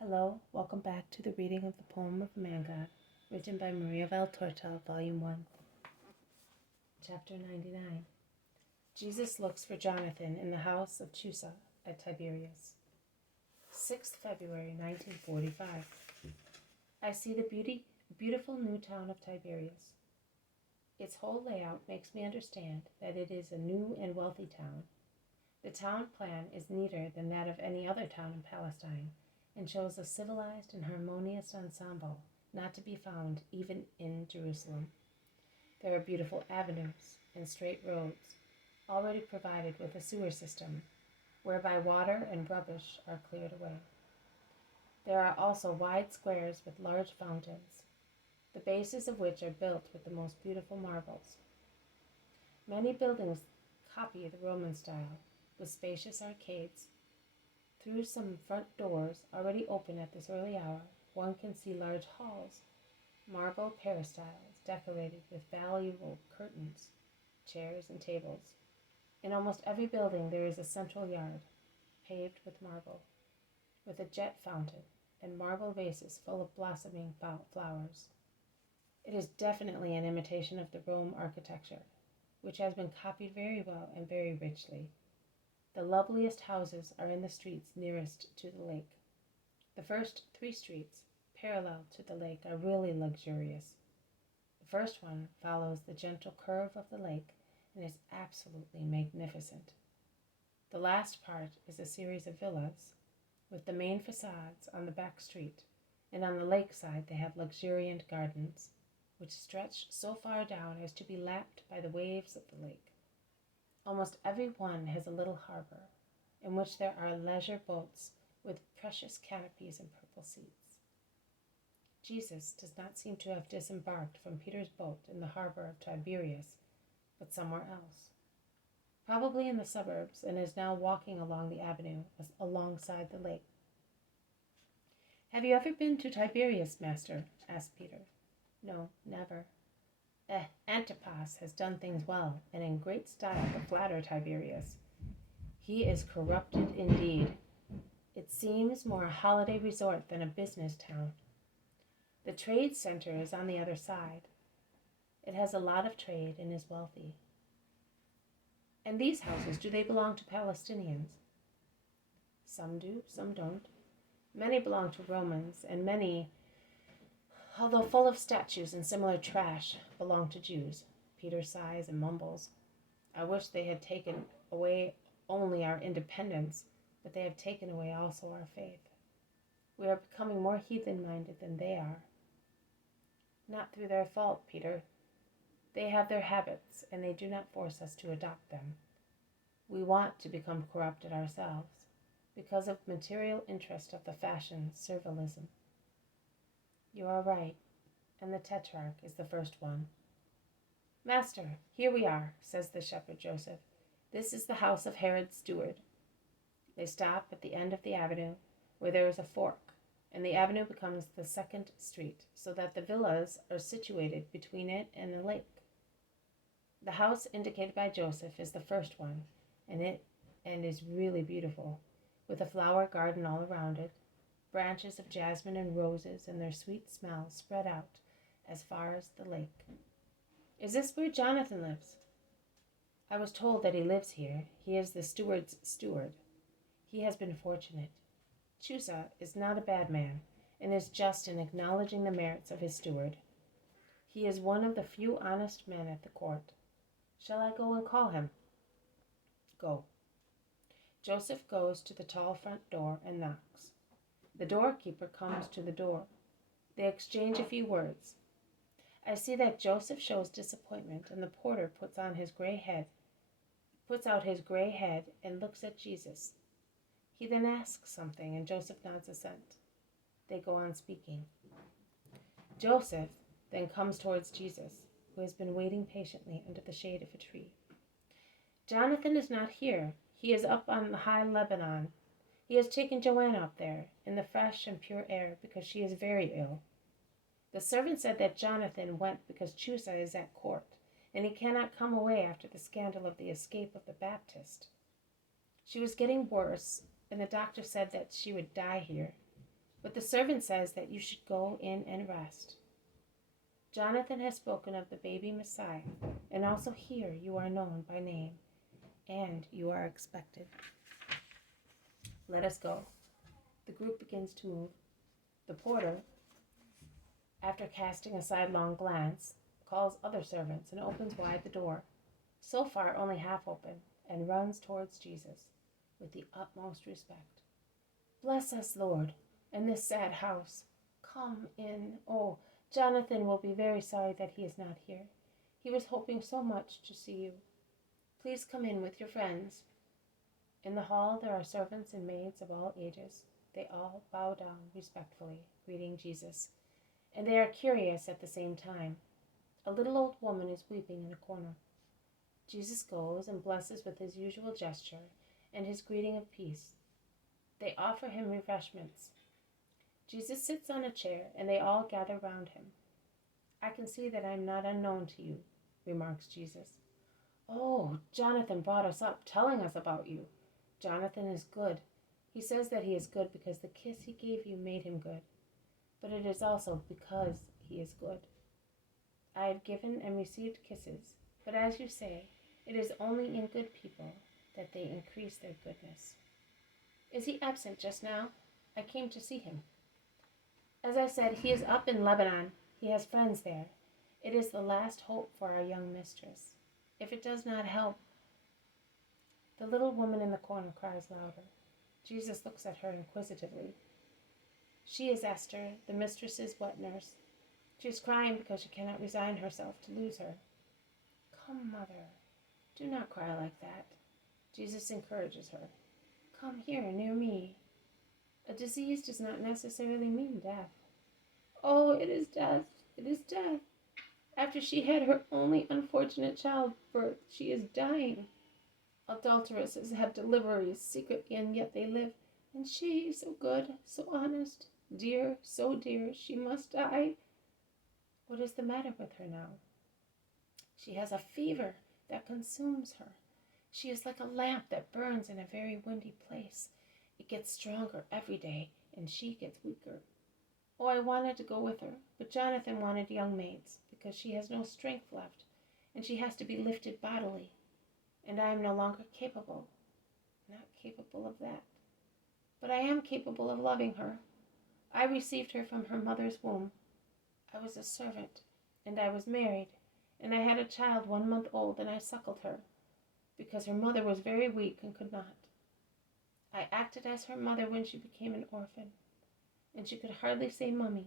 Hello, welcome back to the reading of the poem of the Man God, written by Maria Valtorta, Volume 1, Chapter 99. Jesus looks for Jonathan in the house of Chuza at Tiberias. 6th February 1945. I see the beautiful new town of Tiberias. Its whole layout makes me understand that it is a new and wealthy town. The town plan is neater than that of any other town in Palestine, and shows a civilized and harmonious ensemble not to be found even in Jerusalem. There are beautiful avenues and straight roads, already provided with a sewer system, whereby water and rubbish are cleared away. There are also wide squares with large fountains, the bases of which are built with the most beautiful marbles. Many buildings copy the Roman style, with spacious arcades. Through some front doors, already open at this early hour, one can see large halls, marble peristyles decorated with valuable curtains, chairs, and tables. In almost every building there is a central yard, paved with marble, with a jet fountain and marble vases full of blossoming flowers. It is definitely an imitation of the Rome architecture, which has been copied very well and very richly. The loveliest houses are in the streets nearest to the lake. The first 3 streets, parallel to the lake, are really luxurious. The first one follows the gentle curve of the lake and is absolutely magnificent. The last part is a series of villas, with the main facades on the back street, and on the lake side they have luxuriant gardens, which stretch so far down as to be lapped by the waves of the lake. Almost every one has a little harbor, in which there are leisure boats with precious canopies and purple seats. Jesus does not seem to have disembarked from Peter's boat in the harbor of Tiberias, but somewhere else, probably in the suburbs, and is now walking along the avenue alongside the lake. "Have you ever been to Tiberias, master?" asked Peter. "No, never." Antipas has done things well, and in great style, to flatter Tiberias. He is corrupted indeed. It seems more a holiday resort than a business town. The trade center is on the other side. It has a lot of trade and is wealthy. And these houses, do they belong to Palestinians? Some do, some don't. Many belong to Romans, and many, although full of statues and similar trash, belong to Jews. Peter sighs and mumbles. I wish they had taken away only our independence, but they have taken away also our faith. We are becoming more heathen-minded than they are. Not through their fault, Peter. They have their habits, and they do not force us to adopt them. We want to become corrupted ourselves, because of material interest of the fashion, servilism. You are right, and the tetrarch is the first one. "Master, here we are," says the shepherd Joseph. "This is the house of Herod's steward." They stop at the end of the avenue, where there is a fork, and the avenue becomes the second street, so that the villas are situated between it and the lake. The house indicated by Joseph is the first one, and is really beautiful, with a flower garden all around it, branches of jasmine and roses and their sweet smell spread out as far as the lake. "Is this where Jonathan lives?" "I was told that he lives here. He is the steward's steward. He has been fortunate. Chuza is not a bad man, and is just in acknowledging the merits of his steward. He is one of the few honest men at the court. Shall I go and call him?" "Go." Joseph goes to the tall front door and knocks. The doorkeeper comes to the door. They exchange a few words. I see that Joseph shows disappointment, and the porter puts out his gray head and looks at Jesus. He then asks something, and Joseph nods assent. They go on speaking. Joseph then comes towards Jesus, who has been waiting patiently under the shade of a tree. "Jonathan is not here. He is up on the high Lebanon. He has taken Joanna up there, in the fresh and pure air, because she is very ill. The servant said that Jonathan went because Chuza is at court, and he cannot come away after the scandal of the escape of the Baptist. She was getting worse, and the doctor said that she would die here. But the servant says that you should go in and rest. Jonathan has spoken of the baby Messiah, and also here you are known by name, and you are expected. Let us go. The group begins to move. The porter, after casting a sidelong glance, calls other servants and opens wide the door, so far only half open, and runs towards Jesus with the utmost respect. Bless us, Lord, and this sad house. Come in. Oh, Jonathan will be very sorry that he is not here. He was hoping so much to see you. Please come in with your friends. In the hall there are servants and maids of all ages. They all bow down respectfully, greeting Jesus, and they are curious at the same time. A little old woman is weeping in a corner. Jesus goes and blesses with his usual gesture and his greeting of peace. They offer him refreshments. Jesus sits on a chair, and they all gather round him. I can see that I am not unknown to you, remarks Jesus. Oh, Jonathan brought us up, telling us about you. Jonathan is good. He says that he is good because the kiss he gave you made him good. But it is also because he is good. I have given and received kisses, but as you say, it is only in good people that they increase their goodness. Is he absent just now? I came to see him. As I said, he is up in Lebanon. He has friends there. It is the last hope for our young mistress. If it does not help... The little woman in the corner cries louder. Jesus looks at her inquisitively. She is Esther, the mistress's wet nurse. She is crying because she cannot resign herself to lose her. Come, mother, do not cry like that. Jesus encourages her. Come here, near me. A disease does not necessarily mean death. Oh, it is death. It is death. After she had her only unfortunate childbirth, she is dying. Adulteresses have deliveries secretly, and yet they live. And she, so good, so honest, dear, so dear, she must die. What is the matter with her now? She has a fever that consumes her. She is like a lamp that burns in a very windy place. It gets stronger every day, and she gets weaker. Oh, I wanted to go with her, but Jonathan wanted young maids, because she has no strength left, and she has to be lifted bodily. And I am no longer capable. Not capable of that. But I am capable of loving her. I received her from her mother's womb. I was a servant, and I was married, and I had a child 1 month old, and I suckled her, because her mother was very weak and could not. I acted as her mother when she became an orphan, and she could hardly say mummy.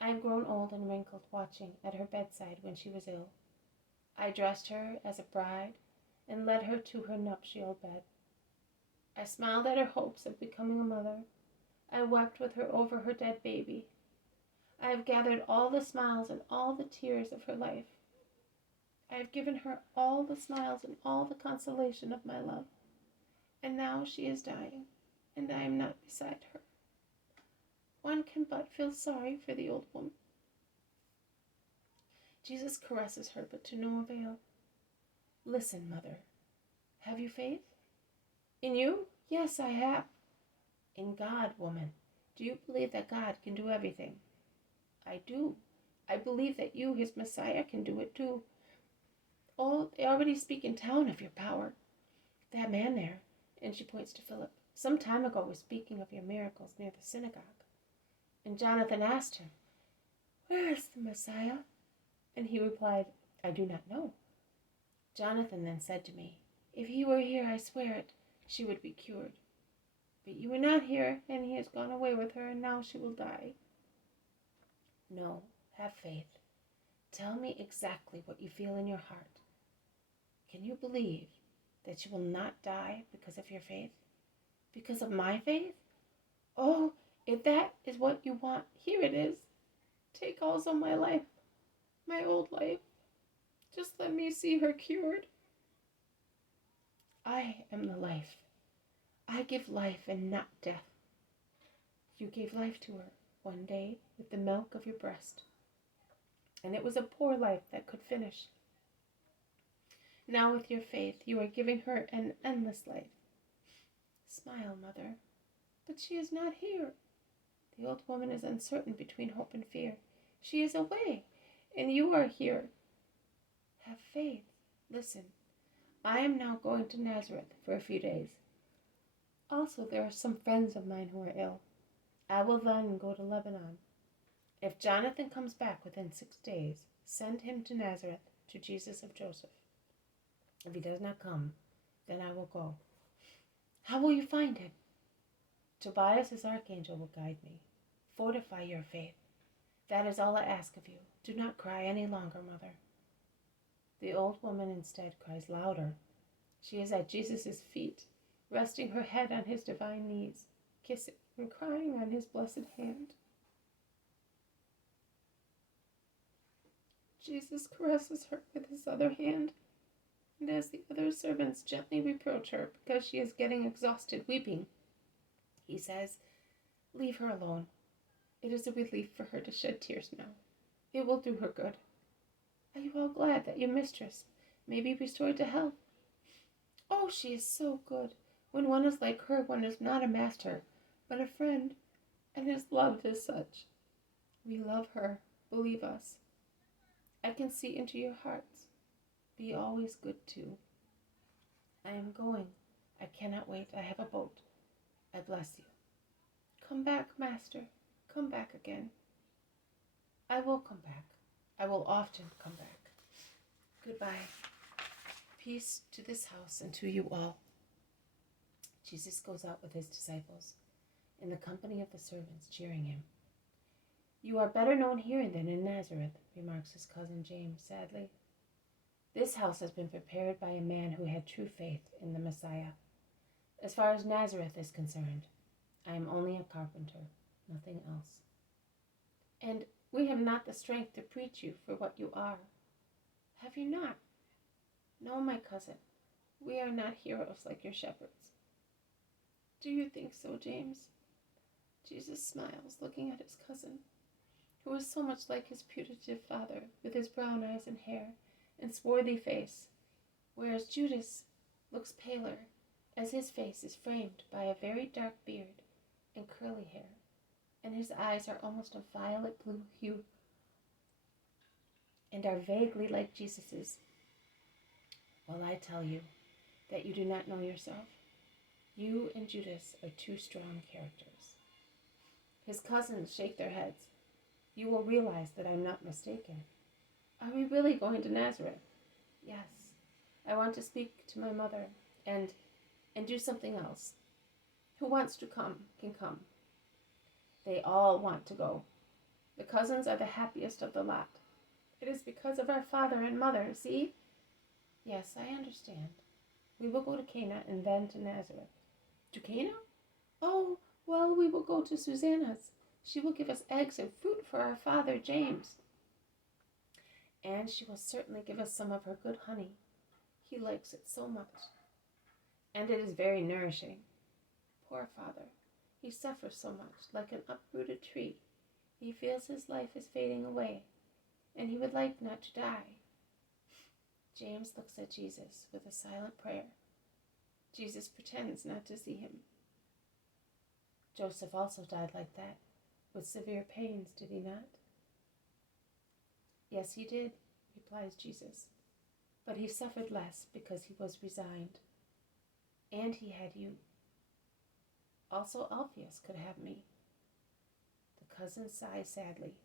I have grown old and wrinkled watching at her bedside when she was ill. I dressed her as a bride and led her to her nuptial bed. I smiled at her hopes of becoming a mother. I wept with her over her dead baby. I have gathered all the smiles and all the tears of her life. I have given her all the smiles and all the consolation of my love. And now she is dying, and I am not beside her. One can but feel sorry for the old woman. Jesus caresses her, but to no avail. Listen, mother. Have you faith? In you? Yes, I have. In God, woman. Do you believe that God can do everything? I do. I believe that you, his Messiah, can do it too. Oh, they already speak in town of your power. That man there, and she points to Philip, some time ago was speaking of your miracles near the synagogue. And Jonathan asked him, Where is the Messiah? And he replied, I do not know. Jonathan then said to me, If he were here, I swear it, she would be cured. But you were not here, and he has gone away with her, and now she will die. No, have faith. Tell me exactly what you feel in your heart. Can you believe that you will not die because of your faith? Because of my faith? Oh, if that is what you want, here it is. Take also my life, my old life. Just let me see her cured. I am the life. I give life and not death. You gave life to her one day with the milk of your breast, and it was a poor life that could finish. Now with your faith, you are giving her an endless life. Smile, mother. But she is not here. The old woman is uncertain between hope and fear. She is away, and you are here. Have faith. Listen, I am now going to Nazareth for a few days. Also, there are some friends of mine who are ill. I will then go to Lebanon. If Jonathan comes back within 6 days, send him to Nazareth, to Jesus of Joseph. If he does not come, then I will go. How will you find him? Tobias' archangel will guide me. Fortify your faith. That is all I ask of you. Do not cry any longer, mother. The old woman instead cries louder. She is at Jesus' feet, resting her head on his divine knees, kissing and crying on his blessed hand. Jesus caresses her with his other hand, and as the other servants gently reproach her because she is getting exhausted weeping, he says, "Leave her alone. It is a relief for her to shed tears now. It will do her good. Are you all glad that your mistress may be restored to health? Oh, she is so good. When one is like her, one is not a master, but a friend, and is loved as such. We love her, believe us. I can see into your hearts. Be always good too. I am going. I cannot wait. I have a boat. I bless you. Come back, master. Come back again. I will come back. I will often come back. Goodbye. Peace to this house and to you all." Jesus goes out with his disciples, in the company of the servants cheering him. "You are better known here than in Nazareth," remarks his cousin James sadly. "This house has been prepared by a man who had true faith in the Messiah. As far as Nazareth is concerned, I am only a carpenter, nothing else. And we have not the strength to preach you for what you are. Have you not? No, my cousin, we are not heroes like your shepherds." "Do you think so, James?" Jesus smiles, looking at his cousin, who is so much like his putative father, with his brown eyes and hair and swarthy face, whereas Judas looks paler, as his face is framed by a very dark beard and curly hair, and his eyes are almost a violet blue hue, and are vaguely like Jesus's. Well, I tell you that you do not know yourself. You and Judas are two strong characters." His cousins shake their heads. "You will realize that I'm not mistaken. Are we really going to Nazareth?" "Yes. I want to speak to my mother and do something else. Who wants to come can come." They all want to go. The cousins are the happiest of the lot. "It is because of our father and mother, see?" "Yes, I understand. We will go to Cana and then to Nazareth." "To Cana? Oh, well, we will go to Susanna's. She will give us eggs and fruit for our father, James. And she will certainly give us some of her good honey. He likes it so much. And it is very nourishing. Poor father. He suffers so much, like an uprooted tree. He feels his life is fading away, and he would like not to die." James looks at Jesus with a silent prayer. Jesus pretends not to see him. Joseph also died like that, with severe pains, did he not? "Yes, he did," replies Jesus, "but he suffered less because he was resigned. And he had you. Also Alphaeus could have me." The cousins sigh sadly,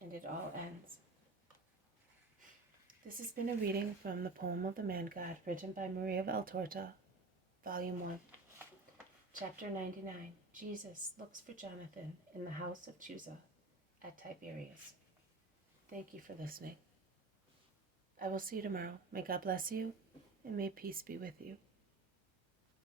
and it all ends. This has been a reading from the Poem of the Man God, written by Maria Valtorta, Volume 1, Chapter 99. Jesus looks for Jonathan in the house of Chuza at Tiberias. Thank you for listening. I will see you tomorrow. May God bless you, and may peace be with you.